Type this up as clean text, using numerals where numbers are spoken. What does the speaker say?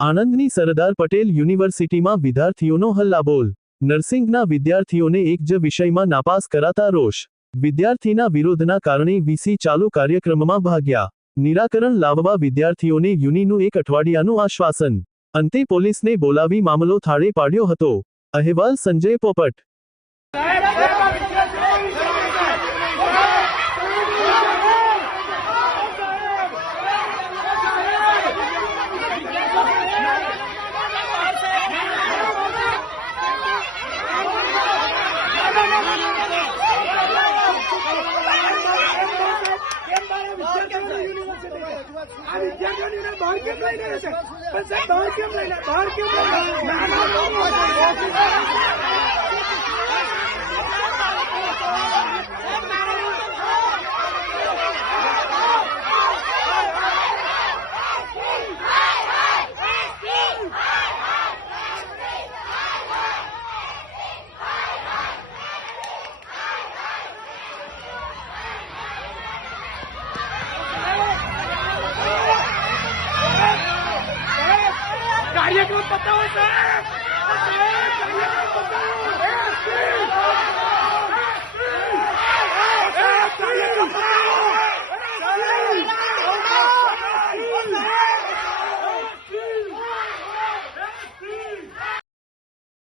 આણંદની સરદાર પટેલ યુનિવર્સિટીમાં વિદ્યાર્થીઓનો હલ્લાબોલ। નર્સિંગના વિદ્યાર્થીઓને એક જ વિષયમાં નાપાસ કરાતા રોષ। વિદ્યાર્થીના વિરોધના કારણે વીસી ચાલુ કાર્યક્રમમાં ભાગ્યા। નિરાકરણ લાવવા વિદ્યાર્થીઓને યુનિનું એક અઠવાડિયાનું આશ્વાસન। અંતે પોલીસને બોલાવી મામલો થાળે પાડ્યો હતો। અહેવાલ સંજય પોપટ। कार्यक्रम बताओ साहब, कार्यक्रम बताओ।